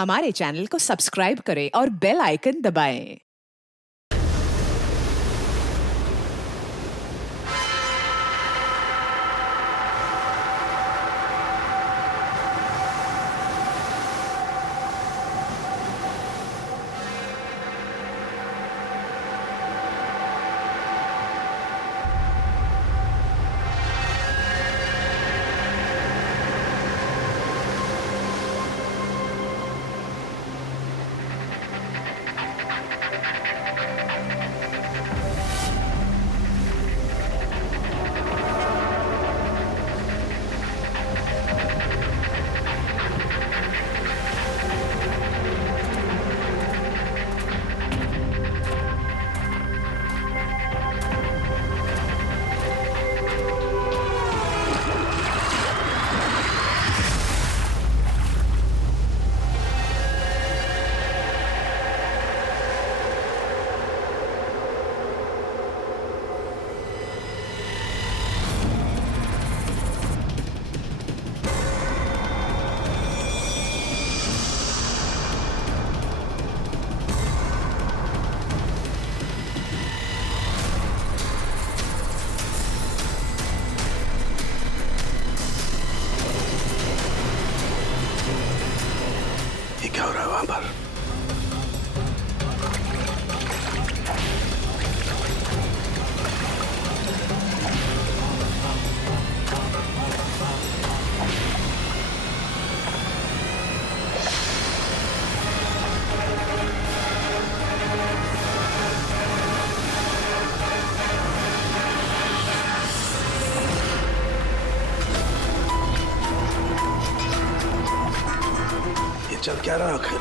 हमारे चैनल को सब्सक्राइब करें और बेल आइकन दबाएं। ये क्या हो रहा है वहां पर? ये चल क्या रहा आखिर?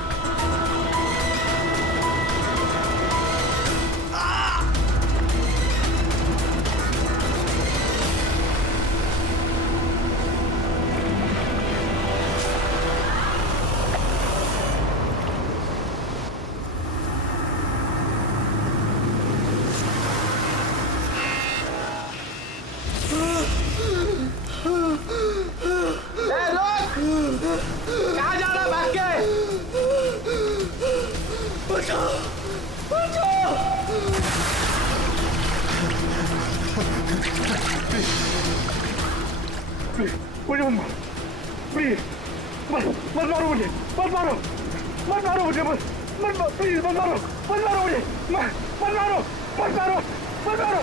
कहाँ जा रहा भाग के? बचाओ! बचाओ! प्लीज, मुझे मत मारो, प्लीज, मत मारो मुझे, मत मारो, मत मारो मुझे, मत मारो, प्लीज मत मारो, मत मारो मुझे, मत मारो, मत मारो, मत मारो!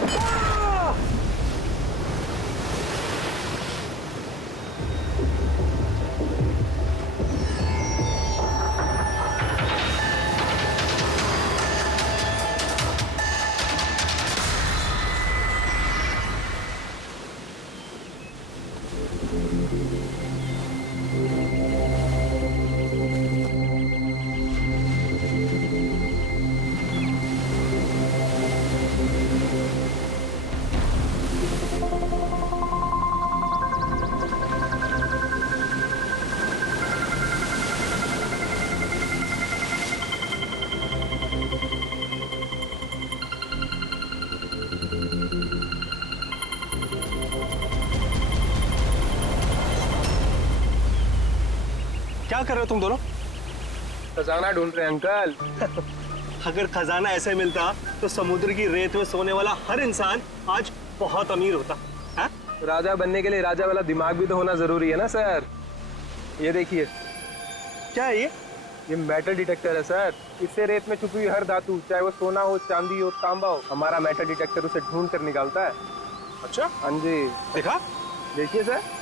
क्या कर रहे हो तुम दोनों? खजाना ढूंढ रहे हैं अंकल। अगर खजाना ऐसे मिलता तो समुद्र की रेत में सोने वाला हर इंसान आज बहुत अमीर होता है? राजा बनने के लिए राजा वाला दिमाग भी तो होना जरूरी है ना सर। ये देखिए, क्या है ये? ये मेटल डिटेक्टर है सर। इससे रेत में छुपी हुई हर धातु, चाहे वो सोना हो, चांदी हो, तांबा हो, हमारा मेटल डिटेक्टर उसे ढूंढ कर निकालता है। अच्छा, हाँ जी, देखा? देखिए सर।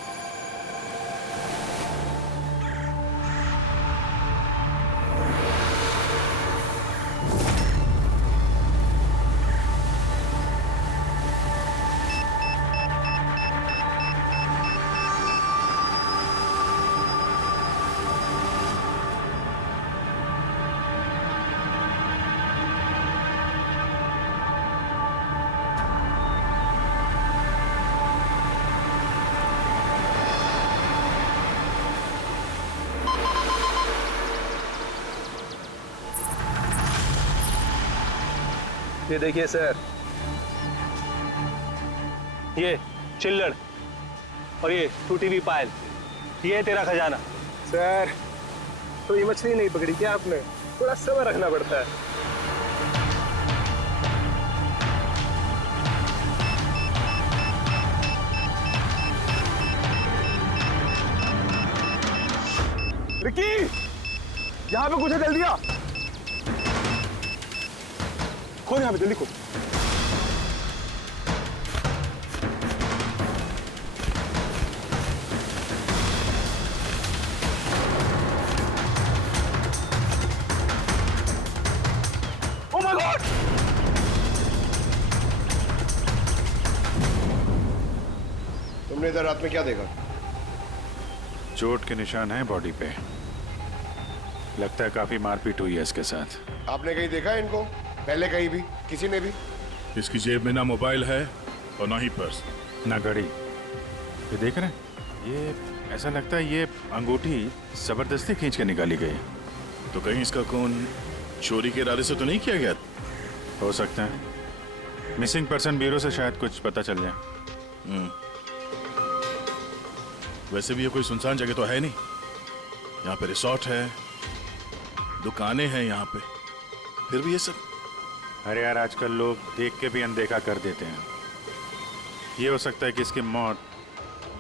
ये देखिए सर, ये चिल्लड़ और ये टूटी हुई पायल, ये है तेरा खजाना। सर तो ये मछली नहीं पकड़ी क्या आपने? थोड़ा सब्र रखना पड़ता है। रिकी, यहाँ पे कुछ है, जल्दी आ। खोल यहाँ पे, जल्दी खोल। Oh my God! तुमने इधर रात में क्या देखा? चोट के निशान हैं बॉडी पे। लगता है काफी मारपीट हुई है इसके साथ। आपने कहीं देखा है इनको? पहले कहीं भी? किसी ने भी? इसकी जेब में ना मोबाइल है और ना ही पर्स। ना घड़ी। ये देख रहे हैं? ये ऐसा लगता है ये अंगूठी जबरदस्ती खींच के निकाली गई। तो कहीं इसका खून चोरी के इरादे से तो नहीं किया गया? हो सकता है। मिसिंग पर्सन ब्यूरो से शायद कुछ पता चल जाए। वैसे भी ये कोई सुनसान जगह तो है नहीं। यहाँ पे रिसोर्ट है, दुकानें हैं यहाँ पे, फिर भी ये सब। अरे यार, आजकल लोग देख के भी अनदेखा कर देते हैं। ये हो सकता है कि इसकी मौत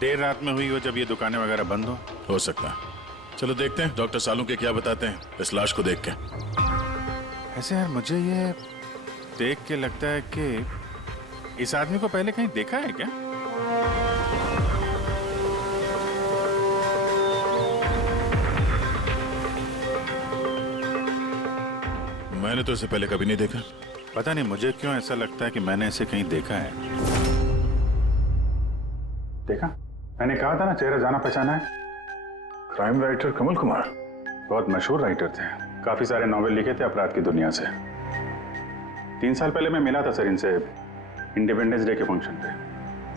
देर रात में हुई हो जब ये दुकानें वगैरह बंद हो सकता है। चलो देखते हैं डॉक्टर सालू के क्या बताते हैं इस लाश को देख के। ऐसे यार, मुझे ये देख के लगता है कि इस आदमी को पहले कहीं देखा है क्या? मैंने तो इसे पहले कभी नहीं देखा। पता नहीं मुझे क्यों ऐसा लगता है कि मैंने इसे कहीं देखा है। देखा? मैंने कहा था ना, चेहरा जाना पहचाना है। क्राइम राइटर कमल कुमार बहुत मशहूर राइटर थे। काफी सारे नॉवेल लिखे थे अपराध की दुनिया से। 3 साल पहले मैं मिला था सर इनसे इंडिपेंडेंस डे के फंक्शन पे।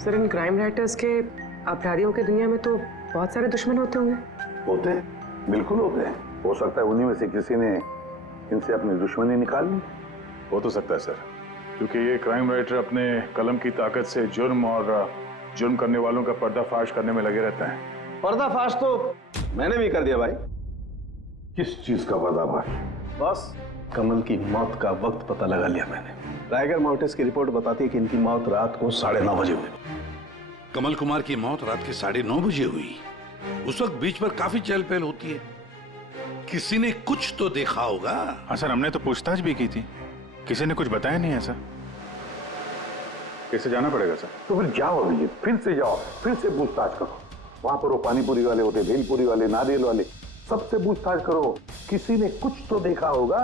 सर, इन क्राइम राइटर्स के अपराधियों की दुनिया में तो बहुत सारे दुश्मन होते होंगे। होते, बिल्कुल होते हैं। हो सकता है उन्हीं में से किसी ने इनसे अपनी दुश्मनी निकाल ली। हो तो सकता है सर, क्योंकि ये क्राइम राइटर अपने कलम की ताकत से जुर्म और जुर्म करने वालों का पर्दाफाश करने में लगे रहते हैं। पर्दाफाश तो मैंने भी कर दिया भाई। किस चीज का पर्दाफाश? बस कमल की मौत का वक्त पता लगा लिया मैंने। टाइगर मोर्टिस की रिपोर्ट बताती है कि इनकी मौत रात को 9:30 बजे हुई। कमल कुमार की मौत रात के 9:30 बजे हुई। उस वक्त बीच पर काफी चहल पहल होती है। किसी ने कुछ तो देखा होगा। हाँ सर, हमने तो पूछताछ भी की थी, किसी ने कुछ बताया नहीं है सर। कैसे जाना पड़ेगा सर? तो फिर जाओ अभी, फिर से जाओ, फिर से पूछताछ करो। वहां पर वो पानीपुरी वाले होते, भेलपुरी वाले, नारियल वाले, सबसे पूछताछ करो। किसी ने कुछ तो देखा होगा।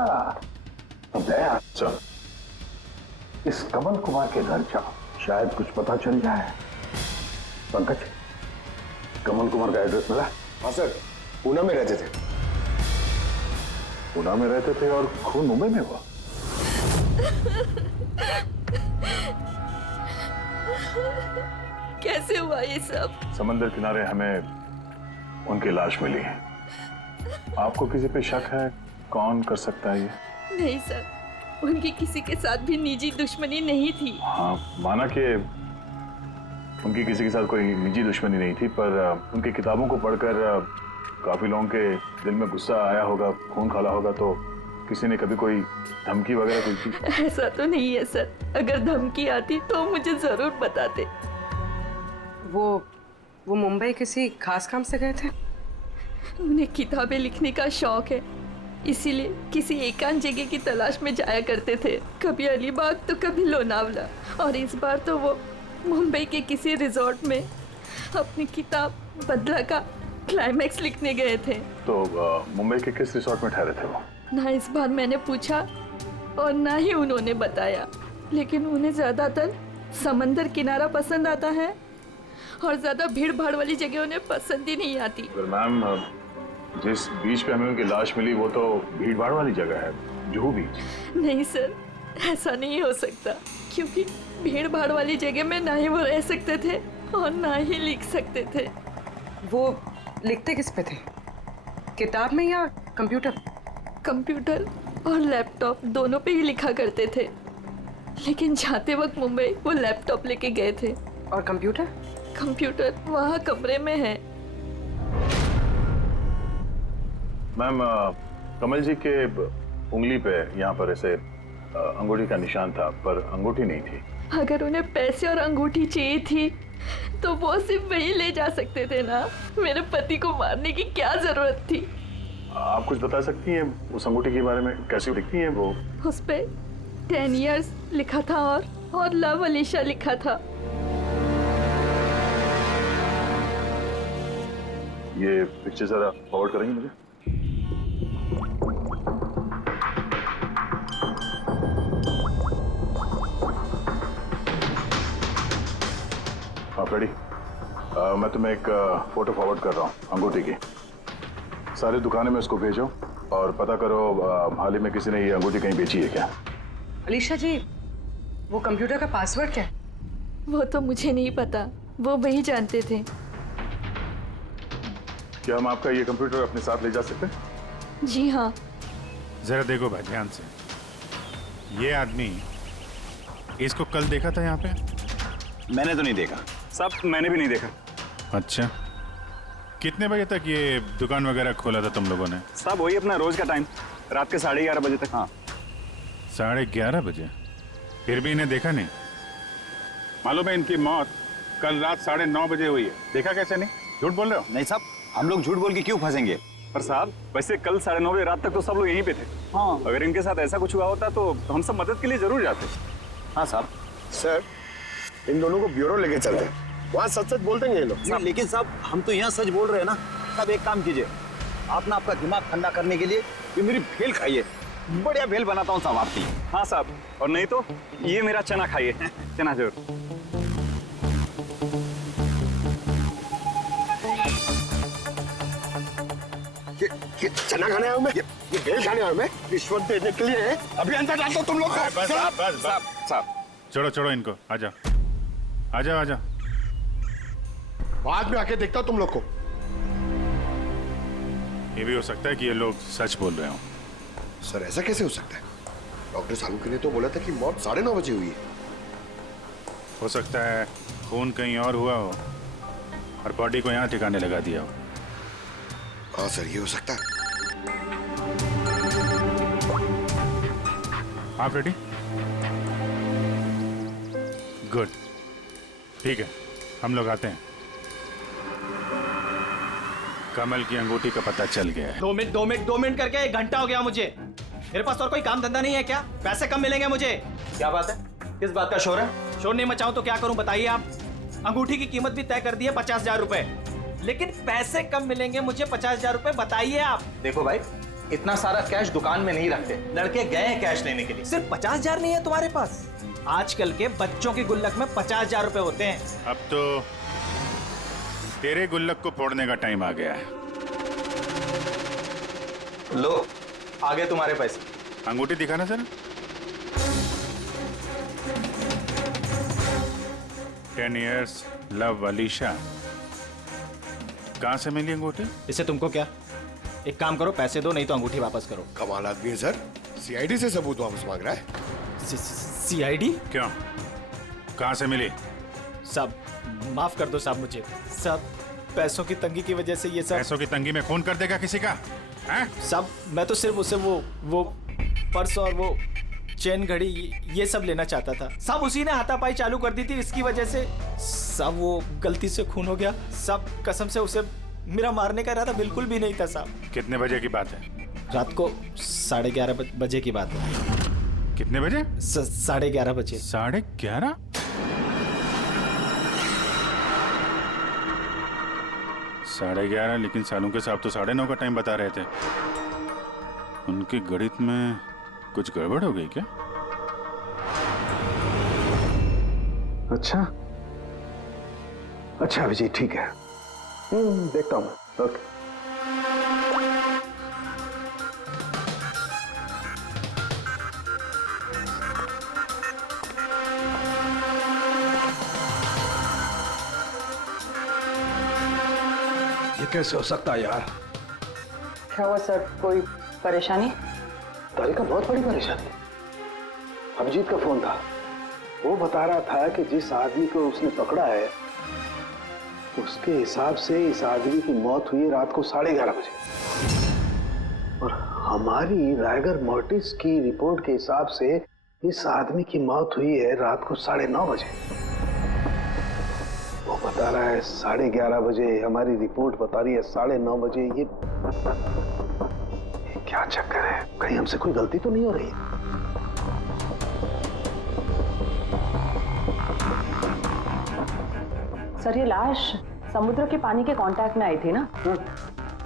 अब दया सर, इस कमल कुमार के घर जाओ, शायद कुछ पता चल जाए। पंकज, कमल कुमार का एड्रेस मिला? हाँ सर, पूना में रहते थे। पुणे में रहते थे और खून मुंबई में हुआ। कैसे हुआ ये सब? समंदर किनारे हमें उनकी लाश मिली है। आपको किसी पे शक है? कौन कर सकता है ये? नहीं सर, उनकी किसी के साथ भी निजी दुश्मनी नहीं थी। हाँ, माना कि उनकी किसी के साथ कोई निजी दुश्मनी नहीं थी, पर उनकी किताबों को पढ़कर काफी लोगों के दिल में गुस्सा आया होगा, खून खाला होगा, तो किसी ने कभी कोई धमकी वगैरह दी थी? ऐसा तो नहीं है सर। अगर धमकी आती तो मुझे जरूर बताते। वो मुंबई किसी खास काम से गए थे? उन्हें किताबें लिखने का शौक है, इसीलिए किसी एकांत जगह की तलाश में जाया करते थे। कभी अलीबाग तो कभी लोनावला, और इस बार तो वो मुंबई के किसी रिजॉर्ट में अपनी किताब बदला का क्लाइमैक्स लिखने गए थे। तो मुंबई के किस रिसोर्ट में ठहरे थे वो? ना इस बार मैंने पूछा और ना ही उन्होंने बताया, लेकिन उन्हें ज्यादातर समंदर किनारा पसंद आता है और ज्यादा भीड़ भाड़ वाली जगह उन्हें पसंद ही नहीं आती। मैम, जिस बीच पे हमें उनकी लाश मिली वो तो भीड़ भाड़ वाली जगह है, जुहू बीच। नहीं सर, ऐसा नहीं हो सकता, क्योंकि भीड़ भाड़ वाली जगह में ना ही वो रह सकते थे और ना ही लिख सकते थे। वो लिखते किस पे थे? किताब में या कंप्यूटर? कंप्यूटर और लैपटॉप दोनों पे ही लिखा करते थे, लेकिन जाते वक्त मुंबई वो लैपटॉप लेके गए थे। और कंप्यूटर? कंप्यूटर वहाँ कमरे में है। मैम कमल जी के उंगली पे यहाँ पर ऐसे अंगूठी का निशान था, पर अंगूठी नहीं थी। अगर उन्हें पैसे और अंगूठी चाहिए थी तो वो सिर्फ वही ले जा सकते थे ना। मेरे पति को मारने की क्या जरूरत थी? आप कुछ बता सकती हैं उस अंगूठी के बारे में, कैसी दिखती है वो? उस पे 10 years लिखा था और लव अलीशा लिखा था। ये पिक्चर जरा फॉरवर्ड करेंगे मुझे? आप रेडी? मैं तुम्हें एक फोटो फॉरवर्ड कर रहा हूँ अंगूठी की। सारी दुकानें में उसको भेजो और पता करो हाल ही में किसी ने ये अंगूठी कहीं बेची है क्या। अलीशा जी, वो कंप्यूटर का पासवर्ड क्या है? वो तो मुझे नहीं पता, वो वही जानते थे। क्या हम आपका ये कंप्यूटर अपने साथ ले जा सकते हैं? जी हाँ। जरा देखो भाई ध्यान से, ये आदमी, इसको कल देखा था यहाँ पे? मैंने तो नहीं देखा साहब, मैंने भी नहीं देखा। अच्छा, कितने बजे तक ये दुकान वगैरह खोला था तुम लोगों ने? साहब वही अपना रोज का टाइम, रात के 11:30 बजे तक। हाँ 11:30 बजे? फिर भी इन्हें देखा नहीं? मालूम है इनकी मौत कल रात 9:30 बजे हुई है, देखा कैसे नहीं? झूठ बोल रहे हो? नहीं साहब, हम लोग झूठ बोल के क्यों फंसेंगे? पर साहब वैसे कल 9:30 बजे रात तक तो सब लोग यहीं पे थे। हाँ अगर इनके साथ ऐसा कुछ हुआ होता तो हम सब मदद के लिए जरूर जाते। हाँ साहब। सर, इन दोनों को ब्यूरो लेके चलते हैं, वहाँ सच सच बोलते हैं ये लोग। नहीं, लेकिन साहब हम तो यहाँ सच बोल रहे हैं ना। साहब एक काम कीजिए, आप ना आपका दिमाग ठंडा करने के लिए ये मेरी भेल खाइए, बढ़िया भेल बनाता हूँ साहब आपकी। हाँ साहब, और नहीं तो ये मेरा चना खाइए, चना जरूर। ये चना खाने आया हूँ मैं, ये भेल खाने आया हूँ मैं, रिश्वत देने के लिए। अभी अंदर डाल दो तुम लोग को। बस साहब छोड़ो इनको, आ जाओ। बाद में आके देखता हूँ तुम लोग को। ये भी हो सकता है कि ये लोग सच बोल रहे हो। सर ऐसा कैसे हो सकता है? डॉक्टर सालुकी ने तो बोला था कि मौत 9:30 बजे हुई है। हो सकता है खून कहीं और हुआ हो और बॉडी को यहाँ ठिकाने लगा दिया हो। हाँ सर, ये हो सकता है। आप रेडी? गुड, ठीक है, हम लोग आते हैं। कमल की अंगूठी का पता चल गया है। 2 मिनट करके 1 घंटा हो गया मुझे। मेरे पास और कोई काम धंधा नहीं है क्या? पैसे कम मिलेंगे मुझे। क्या बात है? किस बात का शोर है? शोर नहीं मचाऊं तो क्या करूं बताइए आप? अंगूठी की कीमत भी तय कर दी है 50,000 रुपए, लेकिन पैसे कम मिलेंगे मुझे 50,000 रुपए, बताइए आप। देखो भाई, इतना सारा कैश दुकान में नहीं रखते, लड़के गए हैं कैश लेने के लिए। सिर्फ 50,000 नहीं है तुम्हारे पास? आजकल के बच्चों की गुल्लक में 50,000 रुपए होते हैं। अब तो तेरे गुल्लक को फोड़ने का टाइम आ गया है। लो, आगे तुम्हारे पैसे। अंगूठी दिखाना सर। 10 years love Alisha. कहां से मिली अंगूठी? इससे तुमको क्या? एक काम करो, पैसे दो, नहीं तो अंगूठी वापस करो। कमाल आदमी है सर, सीआईडी से सबूत वापस मांग रहा है। सीआईडी? क्यों, कहां से मिली? सब माफ कर दो साहब मुझे, सब पैसों की तंगी की वजह से ये सब। पैसों की तंगी में खून कर देगा किसी का? सब मैं तो सिर्फ उसे वो पर्स और वो चेन घड़ी ये सब लेना चाहता था। सब उसी ने हाथापाई चालू कर दी थी, इसकी वजह से सब वो गलती से खून हो गया। सब कसम से उसे मेरा मारने का इरादा बिल्कुल भी नहीं था साहब। कितने बजे की बात है? रात को 11:30 बजे की बात है। कितने बजे? 11:30 बजे। 11:30? साढ़े 11, लेकिन सालों के साहब तो 9:30 का टाइम बता रहे थे। उनके गणित में कुछ गड़बड़ हो गई क्या? अच्छा अभिजीत, ठीक है, देखता हूं मैं। ओके। ये कैसे हो सकता है यार? क्या हुआ सर, कोई परेशानी? तारिका, बहुत बड़ी परेशानी। अभिजीत का फोन था, वो बता रहा था कि जिस आदमी को उसने पकड़ा है उसके हिसाब से इस आदमी की मौत हुई रात को 11:30 बजे। हमारी रायगर मोर्टिस की रिपोर्ट के हिसाब से इस आदमी की मौत हुई है रात को 9:30 बजे। वो बता रहा है 11:30 बजे, हमारी रिपोर्ट बता रही है 9:30 बजे। ये क्या चक्कर है? कहीं हमसे कोई गलती तो नहीं हो रही? सर ये लाश समुद्र के पानी के कांटेक्ट में आई थी ना,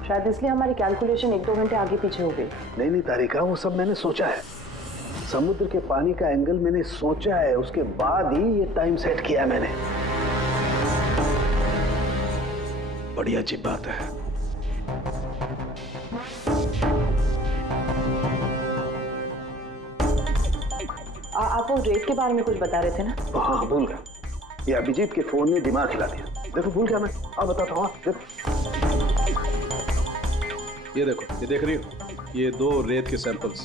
शायद इसलिए हमारी कैलकुलेशन 1-2 घंटे आगे पीछे हो गई। नहीं तारिका, वो सब मैंने सोचा है। समुद्र के पानी का एंगल मैंने सोचा है, उसके बाद ही ये टाइम सेट किया है मैंने। बड़ी अजीब बात है। आप वो रेत के बारे में कुछ बता रहे थे ना? हाँ भूल गया, ये अभिजीत के फोन ने दिमाग हिला दिया। देखो भूल गया मैं, अब बताता हूँ। देखो ये देखो, ये देख रही हो, ये 2 रेत के सैंपल्स।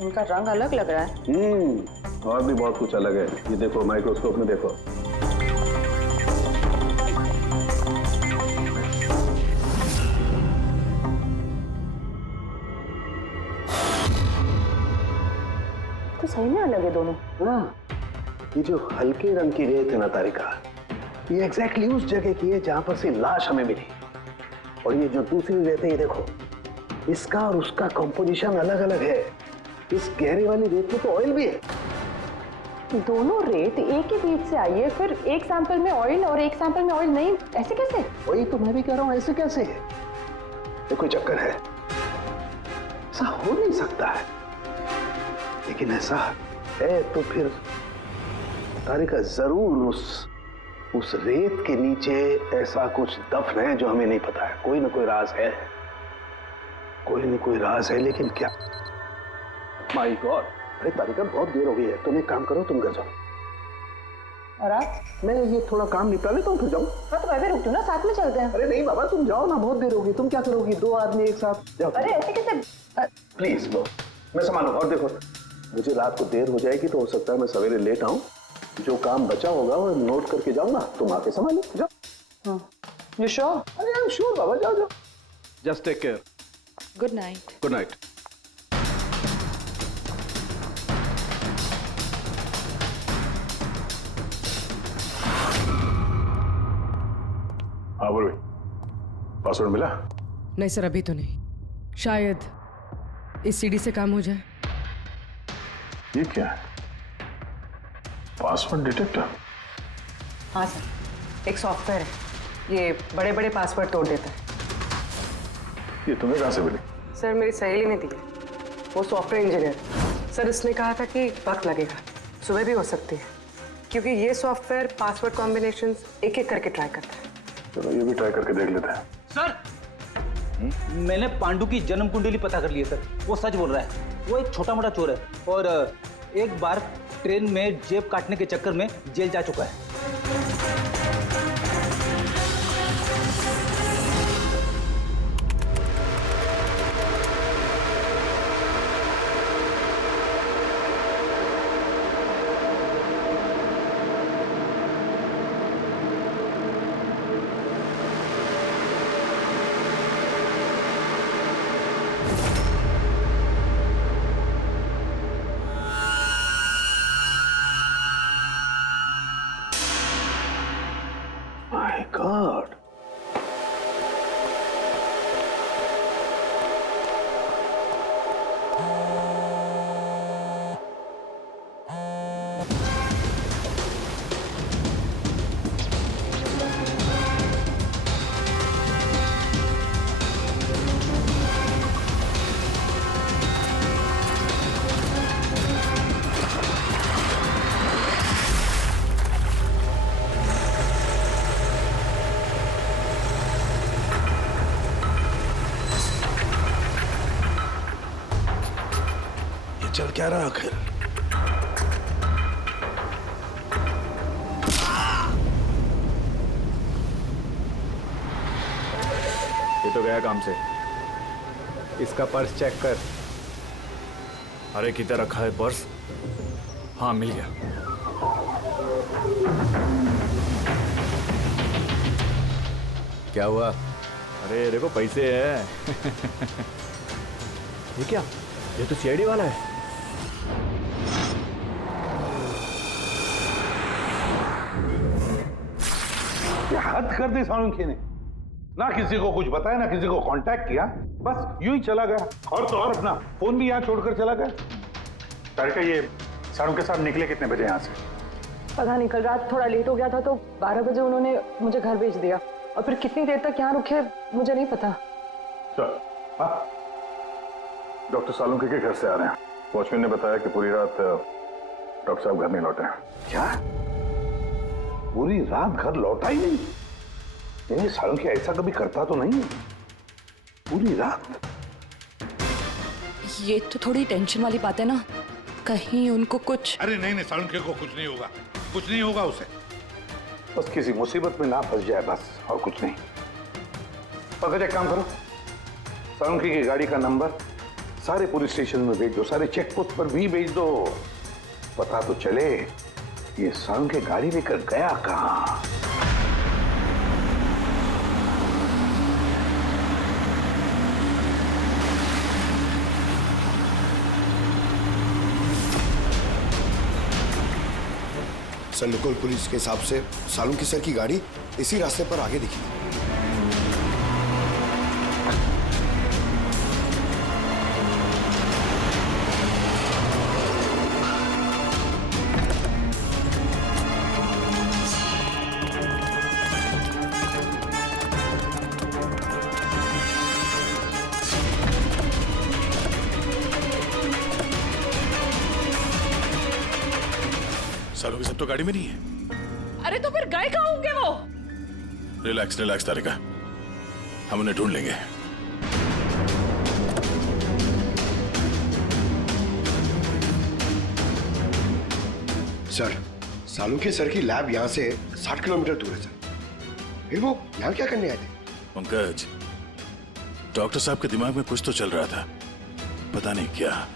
इनका रंग अलग लग रहा है। और भी बहुत कुछ अलग है। ये देखो माइक्रोस्कोप में देखो। तो सही में अलग है दोनों। हाँ, ये जो हल्के रंग की रेत है ना तारिका, ये एग्जैक्टली उस जगह की है जहां पर से लाश हमें मिली। और ये जो दूसरी रेत है, ये देखो, इसका और उसका कंपोजिशन अलग अलग है। इस गहरे वाली रेत में तो ऑयल भी है। दोनों रेत एक ही बीच से आई है, फिर एक सैंपल में ऑयल और एक सैंपल में ऑयल नहीं, ऐसे कैसे? वही तो मैं भी कह रहा हूं, ऐसे कैसे है? ये कोई चक्कर है? ऐसा हो नहीं सकता है। लेकिन ऐसा है तो फिर तारिका जरूर उस रेत के नीचे ऐसा कुछ दफन है जो हमें नहीं पता है। कोई ना कोई राज है, कोई ना कोई राज है, लेकिन क्या? माय गॉड, अरे तारिका बहुत देर हो गई है, तुम एक काम करो, तुम घर जाओ। और आप? मैं ये थोड़ा काम निपटा लेता हूँ, फिर जाऊँ। हाँ तो मैं भी रुक दूँ ना, साथ में चलते हैं। अरे नहीं बाबा, तुम जाओ ना, बहुत देर होगी। तुम क्या करोगी? 2 आदमी एक साथ जाओ। अरे ऐसे कैसे? प्लीज लो, मैं संभालूंगा। और देखो, मुझे रात को देर हो जाएगी तो हो सकता है मैं सवेरे लेट आऊं। जो काम बचा होगा वो नोट करके जाऊंगा, तुम आके संभालो। जाओ। You sure? अरे आई एम श्योर बाबा, जाओ जाओ। Just take care. Good night. Good night. हाँ बोलो, पासवर्ड मिला? नहीं सर, अभी तो नहीं। शायद इस सीडी से काम हो जाए। ये क्या है? Password detector? हाँ सर, एक सॉफ्टवेयर है, ये बड़े बड़े पासवर्ड तोड़ देता है। ये तुम्हें कहाँ से मिली? सर मेरी सहेली ने दी है, वो सॉफ्टवेयर इंजीनियर। सर इसने कहा था कि वक्त लगेगा, सुबह भी हो सकती है, क्योंकि ये सॉफ्टवेयर पासवर्ड कॉम्बिनेशंस एक एक करके ट्राई करता है। चलो ये भी ट्राई करके देख लेते हैं। सर मैंने पांडु की जन्म कुंडली पता कर ली है सर, वो सच बोल रहा है। वो एक छोटा मोटा चोर है और एक बार ट्रेन में जेब काटने के चक्कर में जेल जा चुका है। My God. चल क्या रहा आखिर? ये तो गया काम से। इसका पर्स चेक कर। अरे किधर रखा है पर्स? हाँ मिल गया। क्या हुआ? अरे देखो पैसे हैं। ये क्या? ये तो सीआईडी वाला है। ये हद कर दी सालुंखे ने, ना किसी को कुछ बताया ना किसी को कांटेक्ट किया, बस यूं ही चला गया। और तो और अपना फोन भी यहाँ छोड़कर चला गया। तारिका, ये सालुंखे साहब निकले कितने बजे यहाँ से? पता नहीं, कल रात थोड़ा लेट हो गया था तो 12 बजे उन्होंने मुझे घर भेज दिया, और फिर कितनी देर तक यहाँ रुके मुझे नहीं पता। सर, डॉक्टर सालुंखे के घर से आ रहे हैं। वॉचमैन ने बताया कि पूरी रात डॉक्टर साहब घर नहीं लौटे हैं। क्या? पूरी रात घर लौटा ही नहीं? नहीं, सालुंखे ऐसा कभी करता तो नहीं। पूरी रात? ये तो थोड़ी टेंशन वाली बात है ना, कहीं उनको कुछ। अरे नहीं नहीं, सालुंखे को कुछ नहीं होगा, कुछ नहीं होगा उसे। बस किसी मुसीबत में ना फंस जाए, बस, और कुछ नहीं। पकड़, एक काम करो, सालुंखे की गाड़ी का नंबर सारे पुलिस स्टेशन में भेज दो, सारे चेक पोस्ट पर भी भेज दो। पता तो चले ये सालुंखे गाड़ी लेकर गया कहां। सर, लोकल पुलिस के हिसाब से सालुंखे सर की गाड़ी इसी रास्ते पर आगे दिखी। सालों के सब तो गाड़ी में नहीं है। अरे तो फिर गए कहाँ होंगे वो? रिलैक्स रिलैक्स तारिका, हम उन्हें ढूंढ लेंगे। सर, सालुंखे सर की लैब यहाँ से 60 किलोमीटर दूर है सर। फिर वो यहाँ क्या करने आए थे? पंकज, डॉक्टर साहब के दिमाग में कुछ तो चल रहा था, पता नहीं क्या।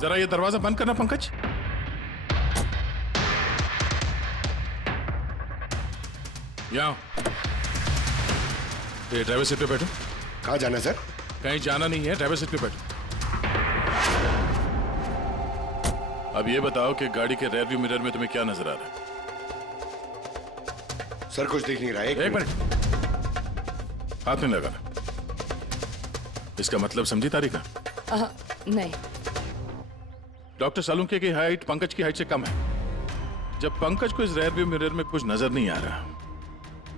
जरा ये दरवाजा बंद करना पंकज। यहाँ ये ड्राइवर सीट पे बैठो। कहाँ जाना है सर? कहीं जाना नहीं है, ड्राइवर सीट पे बैठो। अब ये बताओ कि गाड़ी के रेयर व्यू मिरर में तुम्हें क्या नजर आ रहा है? सर, कुछ दिख नहीं रहा है। एक मिनट, हाथ में लगाना। इसका मतलब समझी तारिका? नहीं। डॉक्टर सालुंखे की हाइट पंकज की हाइट से कम है। जब पंकज को इस रेयर व्यू मिरर में कुछ नजर नहीं आ रहा,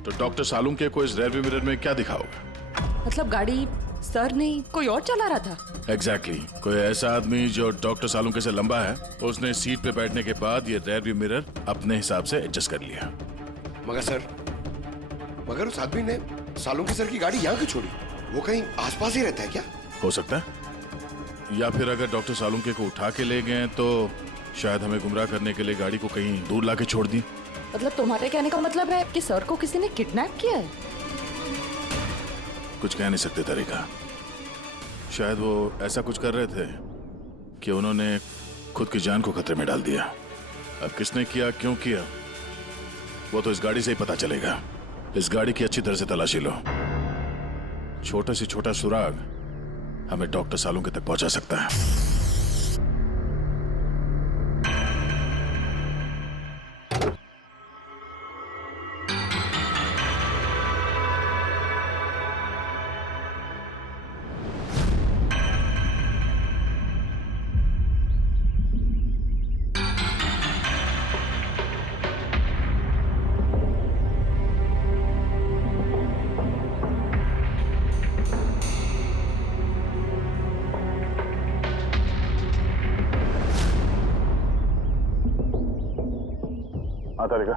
तो डॉक्टर सालुंखे को इस रेयर व्यू मिरर में क्या दिखा होगा? मतलब गाड़ी सर नहीं कोई और चला रहा था? एग्जैक्टली कोई ऐसा आदमी जो डॉक्टर सालुंखे से लंबा है, उसने सीट पे बैठने के बाद ये रेयर व्यू मिरर अपने हिसाब से एडजस्ट कर लिया। मगर उस आदमी ने सालुंखे सर की गाड़ी यहाँ क्यों छोड़ी? वो कहीं आसपास ही रहता है क्या? हो सकता है, या फिर अगर डॉक्टर सालुंखे को उठा के ले गए तो शायद हमें गुमराह करने के लिए गाड़ी को कहीं दूर लाके छोड़ दी। मतलब तुम्हारे कहने का मतलब है कि सर को किसी ने किडनैप किया है? कुछ कह नहीं सकते तारिका, शायद वो ऐसा कुछ कर रहे थे कि उन्होंने खुद की जान को खतरे में डाल दिया। अब किसने किया, क्यों किया, वो तो इस गाड़ी से ही पता चलेगा। इस गाड़ी की अच्छी तरह से तलाशी लो, छोटा से छोटा सुराग हमें डॉक्टर सालुंखे तक पहुंचा सकता है। तारिका,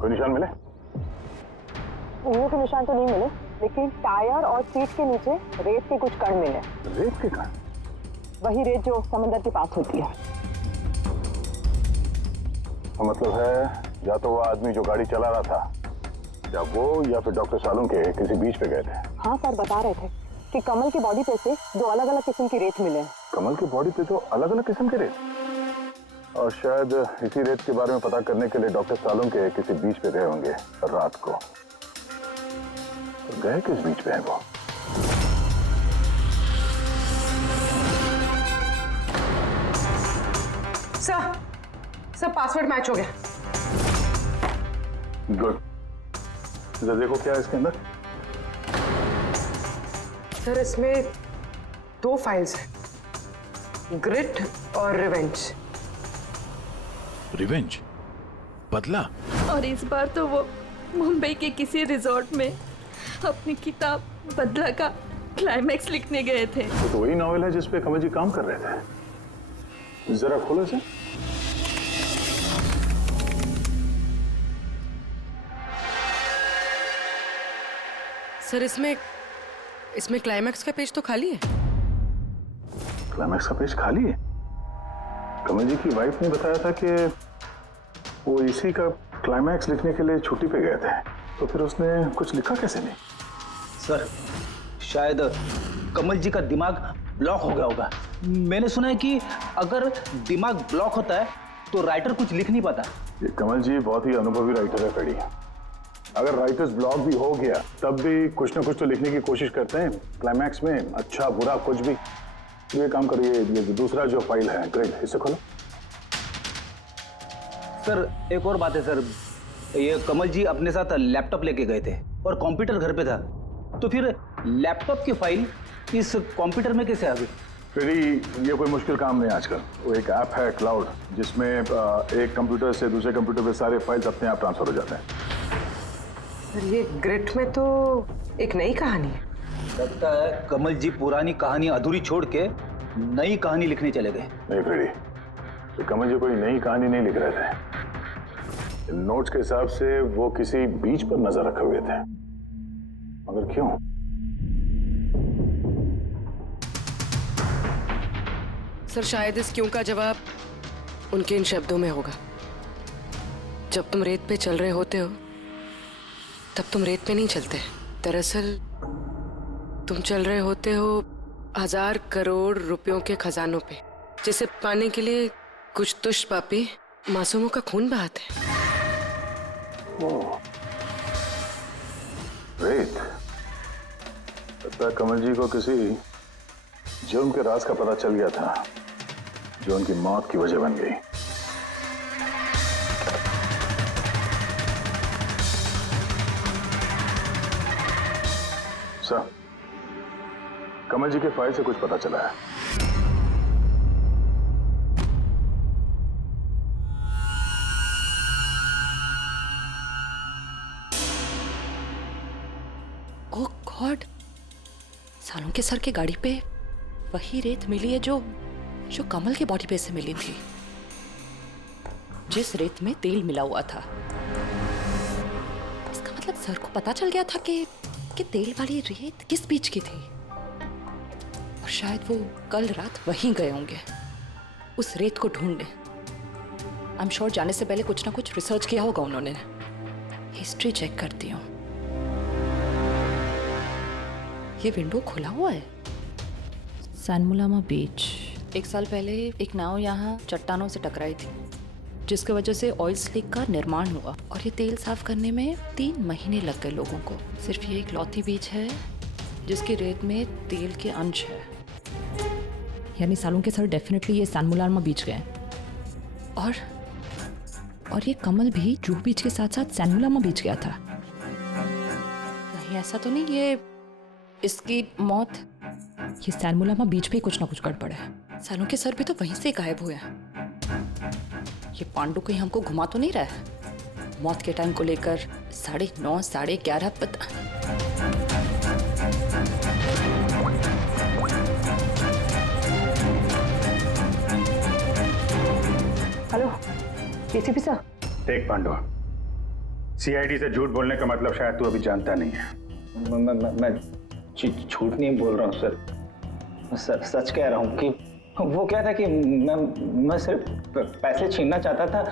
कोई निशान मिले? उंगलियों के निशान तो नहीं मिले, लेकिन टायर और सीट के नीचे रेत के कुछ कण मिले। रेत के कण? वही रेत जो समंदर के पास होती है। तो मतलब है या तो वो आदमी जो गाड़ी चला रहा था क्या वो या फिर डॉक्टर सालुंग के किसी बीच पे गए थे? हाँ सर, बता रहे थे कि कमल की बॉडी पे से 2 अलग-अलग किस्म की रेत मिले हैं। कमल की बॉडी पे तो अलग अलग किस्म के रेत, और शायद इसी रेत के बारे में पता करने के लिए डॉक्टर सालुंग के किसी बीच पे गए होंगे रात को। तो गए किस बीच पे है वो? सर पासवर्ड मैच हो गया। गुड। जरा देखो क्या है इसके अंदर। सर इसमें 2 फाइल्स हैं, ग्रिट और रिवेंज। रिवेंज? बदला? और इस बार तो वो मुंबई के किसी रिजॉर्ट में अपनी किताब बदला का क्लाइमैक्स लिखने गए थे। तो वही नॉवेल है जिसपे कमल जी काम कर रहे थे। जरा खोलो इसे। सर इसमें क्लाइमैक्स का पेज तो खाली है। क्लाइमैक्स का पेज खाली है? कमल जी की वाइफ ने बताया था कि वो इसी का क्लाइमैक्स लिखने के लिए छुट्टी पे गए थे, तो फिर उसने कुछ लिखा कैसे नहीं? सर शायद कमल जी का दिमाग ब्लॉक हो गया होगा। मैंने सुना है कि अगर दिमाग ब्लॉक होता है तो राइटर कुछ लिख नहीं पाता। ये कमल जी बहुत ही अनुभवी राइटर है पेड़ी। अगर राइटर्स ब्लॉक भी हो गया तब भी कुछ ना कुछ तो लिखने की कोशिश करते हैं क्लाइमैक्स में, अच्छा बुरा कुछ भी। ये काम करिए, ये दूसरा जो फाइल है ग्रेट, इसे खोलो। सर एक और बात है सर, ये कमल जी अपने साथ लैपटॉप लेके गए थे और कंप्यूटर घर पे था, तो फिर लैपटॉप की फाइल इस कंप्यूटर में कैसे आ गई? पेड़ी, ये कोई मुश्किल काम नहीं आजकल। वो एक ऐप है क्लाउड, जिसमें एक कंप्यूटर से दूसरे कंप्यूटर पे सारे फाइल्स अपने आप ट्रांसफर हो जाते हैं। सर ये ग्रिट में तो एक नई कहानी है। लगता है कमल जी पुरानी कहानी अधूरी छोड़ के नई कहानी लिखने चले गए। नहीं पेड़ी, तो कमल जी कोई नई कहानी नहीं लिख रहे थे। नोट्स के हिसाब से वो किसी बीच पर नजर रखे हुए थे, मगर क्यों? सर शायद इस क्यों का जवाब उनके इन शब्दों में होगा। जब तुम रेत पे चल रहे होते हो तब तुम रेत पे नहीं चलते। दरअसल तुम चल रहे होते हो 1000 करोड़ रुपयों के खजानों पे, जिसे पाने के लिए कुछ तुष्ट पापी मासूमों का खून बहाते हैं। रेत? लगता है कमल जी को किसी जुर्म के राज का पता चल गया था, जो उनकी मौत की वजह बन गई। सर, कमल जी के फाइल से कुछ पता चला है। ओह गॉड, सालों के सर के गाड़ी पे वही रेत मिली है जो कमल के बॉडी पे से मिली थी, जिस रेत में तेल मिला हुआ था। इसका मतलब सर को पता चल गया था कि तेल वाली रेत किस बीच की थी, और शायद वो कल रात वहीं गए होंगे उस रेत को ढूंढने। आई एम श्योर जाने से पहले कुछ ना कुछ रिसर्च किया होगा उन्होंने। हिस्ट्री चेक करती हूँ। ये विंडो खुला हुआ है। सैनमुलामा बीच। 1 साल पहले एक नाव यहाँ चट्टानों से टकराई थी, जिसकी वजह से ऑयल स्लिक का निर्माण हुआ, और ये तेल साफ करने में 3 महीने लग गए लोगों को। सिर्फ ये एक लौती बीच है जिसकी रेत में तेल के अंश है। यानी सालों के सर डेफिनेटली ये सैनमुलामा बीच गए। और ये कमल भी जूहू बीच के साथ साथ सैनमुलामा बीच गया था। नहीं ऐसा तो नहीं ये इसकी मौत, ये सैनमुलामा बीच पे कुछ ना कुछ गड़बड़ है। सालों के सर भी तो वहीं से गायब हुए हैं। ये पांडु कहीं हमको घुमा तो नहीं रहा है मौत के टाइम को लेकर? 9:30 11:30 पता। Hello ACP sir. देख पांडु, सीआईडी से झूठ बोलने का मतलब शायद तू अभी जानता नहीं है। मैं झूठ नहीं बोल रहा हूँ सर, सच कह रहा हूँ कि वो क्या था कि मैं सिर्फ पैसे छीनना चाहता था,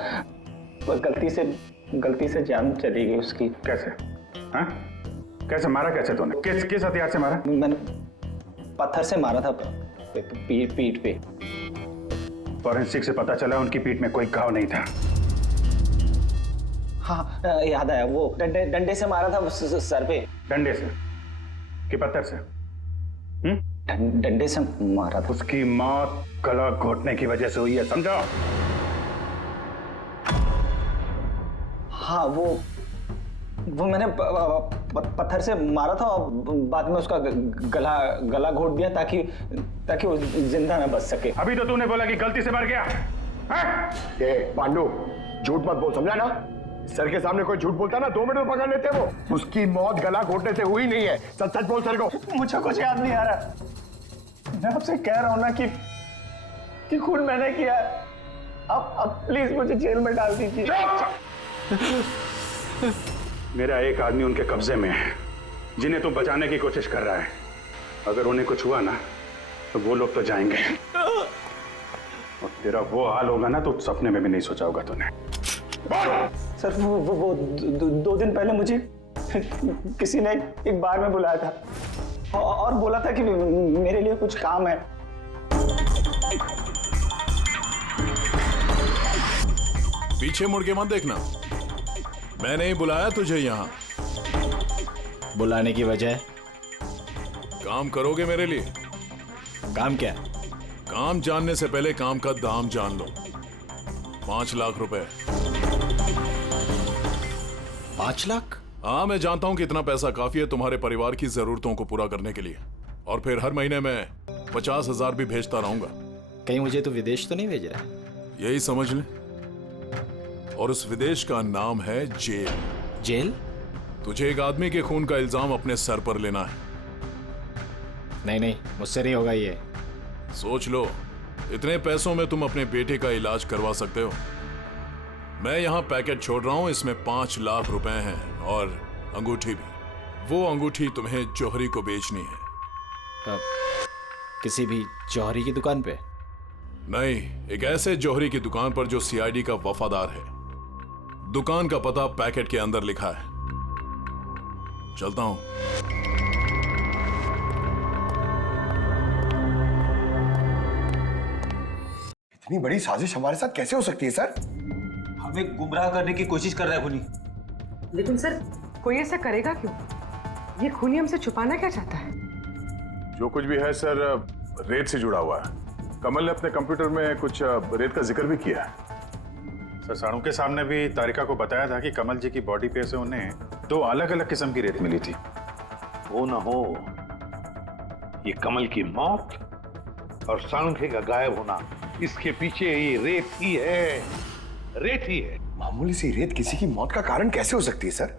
पर गलती से जान चली गई उसकी। कैसे? हाँ? कैसे मारा, कैसे तूने? किस हथियार से मारा? मैंने पत्थर से मारा था पीठ पे। फॉरेंसिक से पता चला उनकी पीठ में कोई घाव नहीं था। हाँ याद आया, वो डंडे से मारा था सर पे। डंडे से कि पत्थर से? डंडे से मारा था। उसकी मौत गला घोटने की वजह से हुई है, समझो? हाँ वो मैंने पत्थर से मारा था और बाद में उसका गला घोट दिया ताकि वो जिंदा ना बच सके। अभी तो तूने बोला कि गलती से मर गया। ये पांडु, झूठ मत बोल, समझा ना? सर के सामने कोई झूठ बोलता ना 2 मिनट में पकड़ लेते वो। उसकी मौत गला घोटने से हुई नहीं है। सच सच बोल सर को। मुझे कुछ याद नहीं आ रहा। मैं आपसे कह रहा हूं ना कि खून मैंने किया। अब प्लीज मुझे जेल में डाल दीजिए। मेरा एक आदमी उनके कब्जे में है जिन्हें तू बचाने की कोशिश कर रहा है। अगर उन्हें कुछ हुआ ना तो वो लोग तो जाएंगे और तेरा वो हाल होगा ना तो सपने में भी नहीं सोचा होगा तूने। सर वो 2 दिन पहले मुझे किसी ने एक बार में बुलाया था और बोला था कि मेरे लिए कुछ काम है। पीछे मुड़ के मत देखना, मैंने ही बुलाया तुझे यहाँ। बुलाने की वजह? काम करोगे मेरे लिए? काम क्या? काम जानने से पहले काम का दाम जान लो। 5 लाख रुपए। 5 लाख? हाँ, मैं जानता हूँ कि इतना पैसा काफी है तुम्हारे परिवार की जरूरतों को पूरा करने के लिए, और फिर हर महीने में 50,000 भी भेजता रहूंगा। कहीं मुझे तो विदेश तो नहीं भेज रहा? यही समझ ले। और उस विदेश का नाम है जेल। जेल? तुझे एक आदमी के खून का इल्जाम अपने सर पर लेना है। नहीं, मुझसे नहीं होगा ये। सोच लो, इतने पैसों में तुम अपने बेटे का इलाज करवा सकते हो। मैं यहाँ पैकेट छोड़ रहा हूँ, इसमें 5 लाख रुपए हैं और अंगूठी भी। वो अंगूठी तुम्हें जौहरी को बेचनी है। किसी भी जौहरी की दुकान पे? नहीं, एक ऐसे जौहरी की दुकान पर जो सीआईडी का वफादार है। दुकान का पता पैकेट के अंदर लिखा है। चलता हूं। इतनी बड़ी साजिश हमारे साथ कैसे हो सकती है सर? हमें गुमराह करने की कोशिश कर रहा है खूनी। लेकिन सर, कोई ऐसा करेगा क्यों? ये खूनी हमसे छुपाना क्या चाहता है? जो कुछ भी है सर, रेत से जुड़ा हुआ है। कमल ने अपने कंप्यूटर में कुछ रेत का जिक्र भी किया है। सर, साड़ू के सामने भी तारिका को बताया था कि कमल जी की बॉडी पे से उन्हें 2 अलग अलग किस्म की रेत मिली थी। हो ना हो, ये कमल की मौत और साळुंखे का गायब होना, इसके पीछे ये रेत ही है। रेत ही है। मामूली सी रेत किसी की मौत का कारण कैसे हो सकती है सर?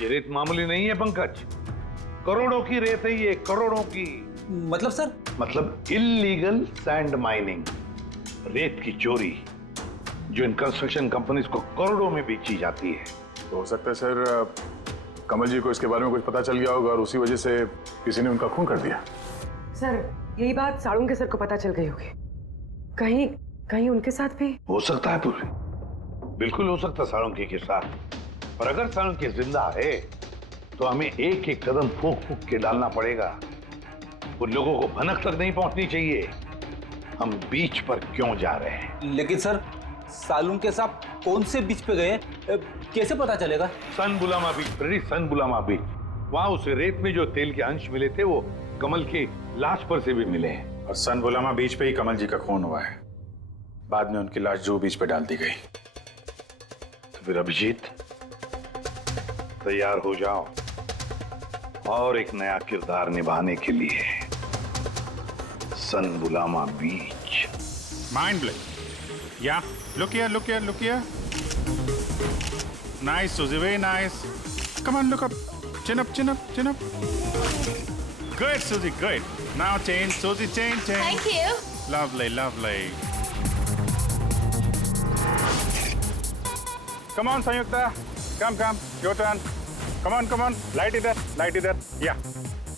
ये रेत मामूली नहीं है पंकज, करोड़ों की रेत है ये, करोड़ों की। मतलब सर? मतलब इल्लीगल सैंड माइनिंग, रेत की चोरी, जो इन कंस्ट्रक्शन कंपनीज को करोड़ों में बेची जाती है। तो हो सकता है सर कमल जी को इसके बारे में कुछ पता चल गया होगा और उसी वजह से किसी ने उनका खून कर दिया। सर, यही बात साड़ू के सर को पता चल गई होगी। कहीं उनके साथ भी हो सकता है पूरी, बिल्कुल हो सकता है साळुंखे के साथ। और अगर साळुंखे जिंदा है तो हमें एक एक कदम फूंक फूंक के डालना पड़ेगा। उन लोगों को भनक तक नहीं पहुंचनी चाहिए हम बीच पर क्यों जा रहे हैं। लेकिन सर, साळुंखे साहब कौन से बीच पे गए, कैसे पता चलेगा? सन बुलामा बीच, सन बुलामा बीच। वहां उस रेत में जो तेल के अंश मिले थे वो कमल के लाश पर से भी मिले हैं। और सन बुलामा बीच पे ही कमल जी का खून हुआ है। बाद में उनकी लाश जो बीच पे डाल दी गई। तो फिर अभिजीत, तैयार हो जाओ और एक नया किरदार निभाने के लिए। सन बुलामा बीच। Mind blowing. Yeah, look here. Nice, Suzy, very nice. Come on, look up. Chin up. Good, Suzy, good. Now change, Suzy, change. Thank you. Lovely. Come on, Sanyukta. Come. Your turn. Come on. Light it there. Yeah.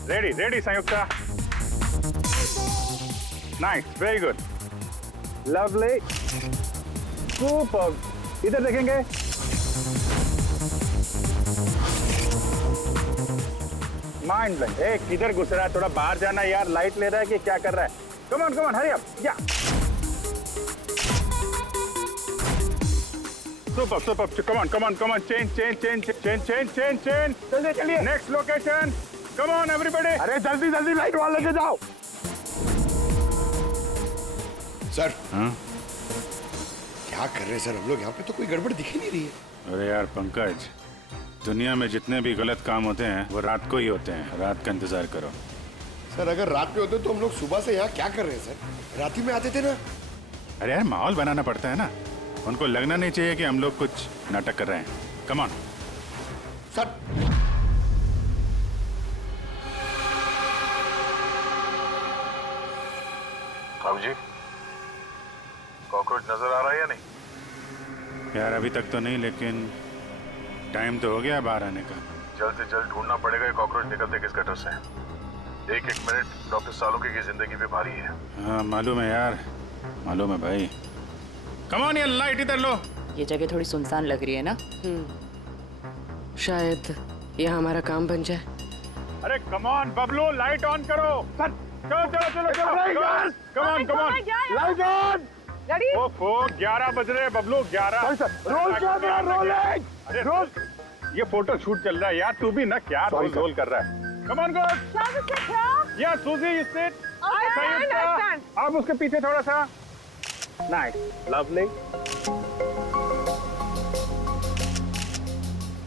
Ready, Sanyukta. Nice, very good. Lovely. Super. इधर देखेंगे। Mind blowing. ए किधर घुस रहा है? थोड़ा बाहर जाना यार, लाइट ले रहा है कि क्या कर रहा है? Come on hurry up. या सुपर कम ऑन चेंज चलिए चलिए next location. Come on everybody. अरे जल्दी जल्दी लाइट वाले लेके जाओ। सर हाँ क्या कर रहे हैं सर हम लोग? यहाँ पे तो कोई गड़बड़ दिख ही नहीं रही है। अरे यार पंकज, दुनिया में जितने भी गलत काम होते हैं वो रात को ही होते हैं। रात का इंतजार करो। सर अगर रात में होते तो हम लोग सुबह से यहाँ क्या कर रहे हैं सर? रात ही में आते थे ना। अरे यार माहौल बनाना पड़ता है ना, उनको लगना नहीं चाहिए कि हम लोग कुछ नाटक कर रहे हैं। Come on sir. बाबू जी, कॉकरोच नजर आ रहा है या नहीं? यार अभी तक तो नहीं, लेकिन टाइम तो हो गया बाहर आने का। जल्द से जल्द ढूंढना पड़ेगा ये कॉकरोच निकलते किस गटर से। एक मिनट डॉक्टर सालुंके की जिंदगी पे भारी है। हाँ मालूम है यार, मालूम है भाई। कम ऑन, ये लाइट इधर लो। ये जगह थोड़ी सुनसान लग रही है ना? शायद यह हमारा काम बन जाए। अरे come on Bablu, light on करो। चलो कम ऑन लाइट ऑन। ओफो 11 बज रहे हैं बबलू, 11। Roll camera rolling. अरे रोल, ये फोटो शूट चल रहा है यार, तू भी ना क्या रोल कर रहा है। Come on good. या सूजी यू सिट। आप उसके पीछे थोड़ा सा। Nice, lovely,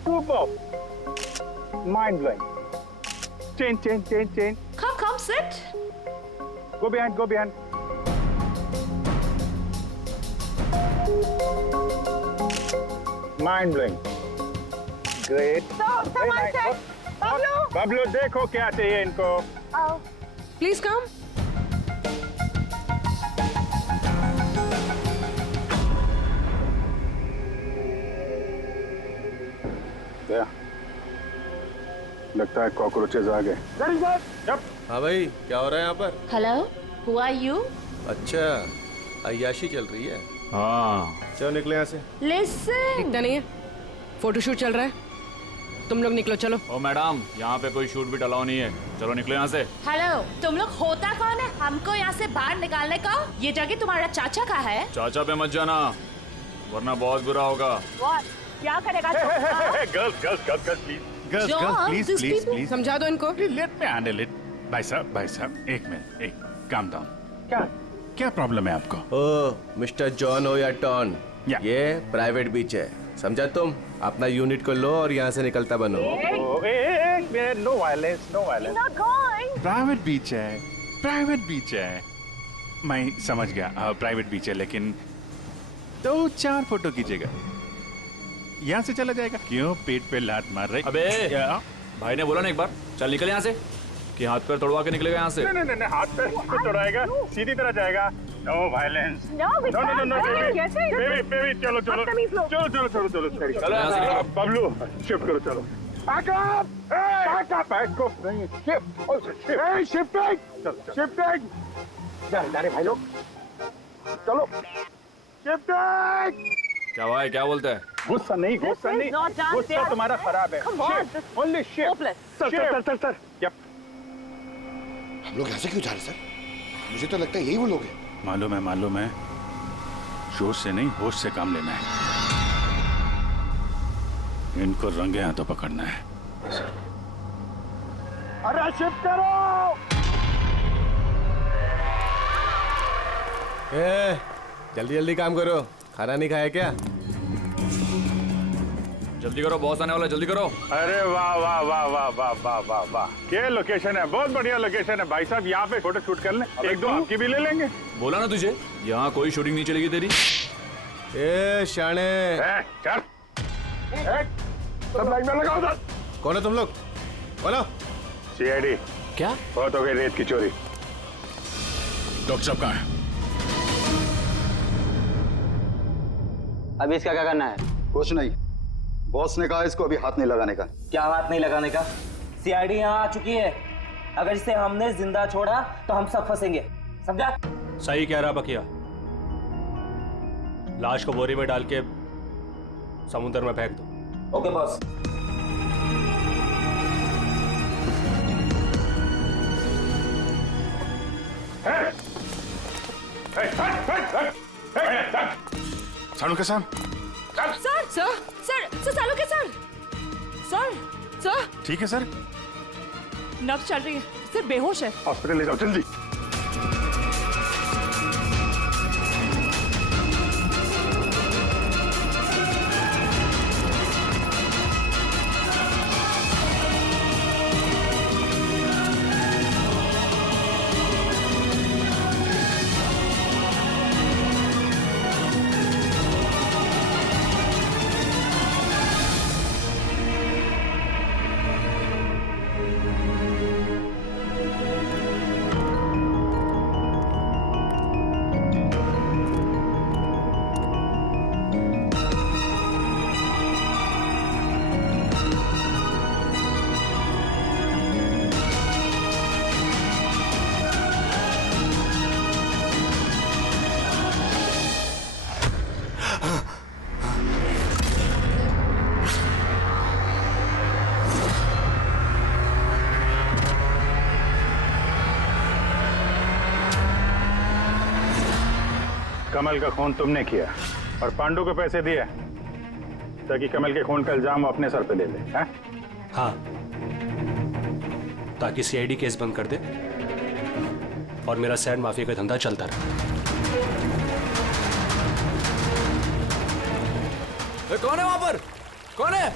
super, mind blowing. Change. Come, sit. Go behind. Mind blowing. Great. Bablu देखो क्या चाहिए इनको। Please come. लगता है कॉकरोचेस आ गए। हाँ भाई, क्या हो रहा है यहाँ पर? Hello, who are you? अच्छा, अय्याशी चल रही है। हाँ चलो निकले यहाँ से। Listen. दिखता नहीं है, फोटोशूट चल रहा है। तुम लोग निकलो, चलो। ओ मैडम, यहाँ पे कोई शूट भी अलाउ नहीं है। चलो निकलो यहाँ से। हेलो, तुम लोग होता कौन है हमको यहाँ से बाहर निकालने का? ये जगह तुम्हारा चाचा का है। चाचा पे मत जाना, वरना बहुत बुरा होगा। क्या करेगा? गर्ल्स प्लीज समझा दो इनको। Let me handle it. भाई साहब एक मिनट, एक काम डाउन। क्या प्रॉब्लम है आपको? ओ मिस्टर जॉन हो या टॉन, या। ये प्राइवेट बीच है, समझा? तुम अपना यूनिट को लो और यहाँ से निकलता बनो। No violence. प्राइवेट बीच है। मैं समझ गया, प्राइवेट बीच है, लेकिन 2-4 फोटो कीजिएगा। यहाँ से चला जाएगा। क्यों पेट पे लात मार रहे? अबे भाई ने बोला ना एक बार, चल निकल यहाँ से, कि हाथ पैर तोड़वा के निकलेगा यहाँ से। नहीं, हाथ पैर को तोड़ाएगा, सीधी तरह जाएगा। No violence. नो बेबी, चलो। बबलू शिफ्ट करो, चलो। शिफ्टिंग। जाने भाई लोग, चलो। शिफ्टिंग। क्या भाई, क्या बोलते हैं? गुस्सा नहीं, गुस्सा तुम्हारा खराब है। Only shift. सर। हम लोग यहाँ से क्यों जा रहे हैं सर? मुझे तो लगता है यही वो लोग हैं। मालूम है। जोश से नहीं, होश से काम लेना है। इनको रंगे हाथों पकड़ना है। अरे शिफ्ट करो। जल्दी काम करो, खाना नहीं खाया क्या? जल्दी करो, बॉस आने वाला, जल्दी करो। अरे वाह, क्या लोकेशन है, बहुत बढ़िया लोकेशन है भाई साहब। यहाँ पे फोटो शूट कर लें, 1-2 आपकी भी ले लेंगे। बोला ना तुझे, यहाँ कोई शूटिंग नहीं चलेगी तेरी। ए शाने, चल। सब लाइन में लगाओ सर। कौन है तुम लोग? बोलो। CID। क्या? बहुत हो गई रेत की चोरी। डॉक्टर साहब कहाँ है? अभी इसका क्या करना है? कुछ नहीं, बॉस ने कहा इसको अभी हाथ नहीं लगाने का। क्या हाथ नहीं लगाने का? CID यहाँ आ चुकी है, अगर इसे हमने जिंदा छोड़ा तो हम सब फंसेंगे, समझा? सही कह रहा बकिया, लाश को बोरी में डाल के समुद्र में फेंक दो। Okay boss. सालू के साथ। सर सर सर सर सालू के सर सर सर ठीक है सर। नब्ज चल रही है सर, बेहोश है। हॉस्पिटल ले जाओ जल्दी। कमल का खून तुमने किया और पांडु को पैसे दिए ताकि कमल के खून का इल्जाम वो अपने सर पे ले ले, हैं? हाँ, ताकि सीआईडी केस बंद कर दे और मेरा सैंड माफिया का धंधा चलता रहे। कौन है वहां पर? कौन है?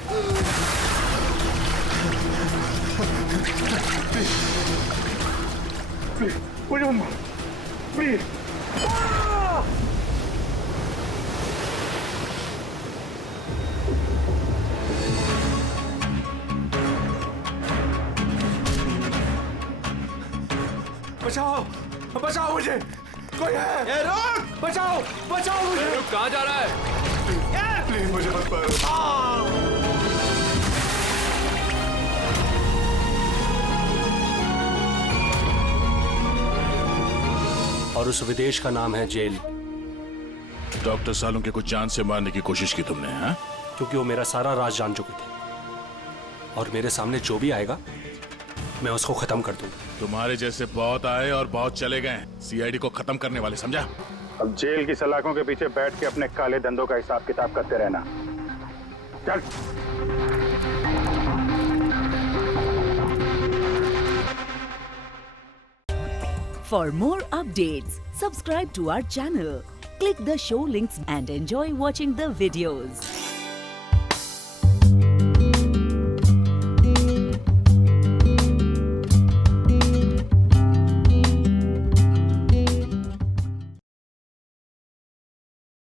मुझे मत मारो, प्लीज। बचाओ, बचाओ मुझे, कोई है? ए, रुक! बचाओ, बचाओ मुझे। रुक, कहाँ जा रहा है? प्लीज मुझे मत मारो। और उस विदेश का नाम है जेल। डॉक्टर सालुंके को जान से मारने की कोशिश की तुमने, हाँ? क्योंकि वो मेरा सारा राज जान चुके थे और मेरे सामने जो भी आएगा मैं उसको खत्म कर दूंगा। तुम्हारे जैसे बहुत आए और बहुत चले गए, सीआईडी को खत्म करने वाले, समझा? अब जेल की सलाखों के पीछे बैठ के अपने काले धंधों का हिसाब किताब करते रहना। चल। For more updates, subscribe to our channel, click the show links and enjoy watching the videos.